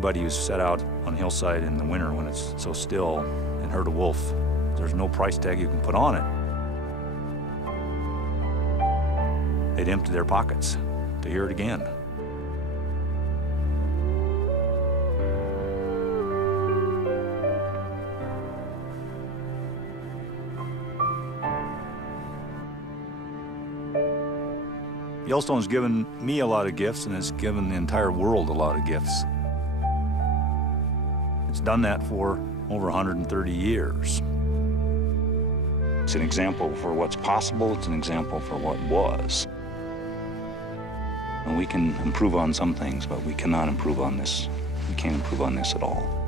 Anybody who's set out on a hillside in the winter when it's so still and heard a wolf, there's no price tag you can put on it. They'd empty their pockets to hear it again. Yellowstone's given me a lot of gifts, and it's given the entire world a lot of gifts. It's done that for over 130 years. It's an example for what's possible. It's an example for what was. And we can improve on some things, but we cannot improve on this. We can't improve on this at all.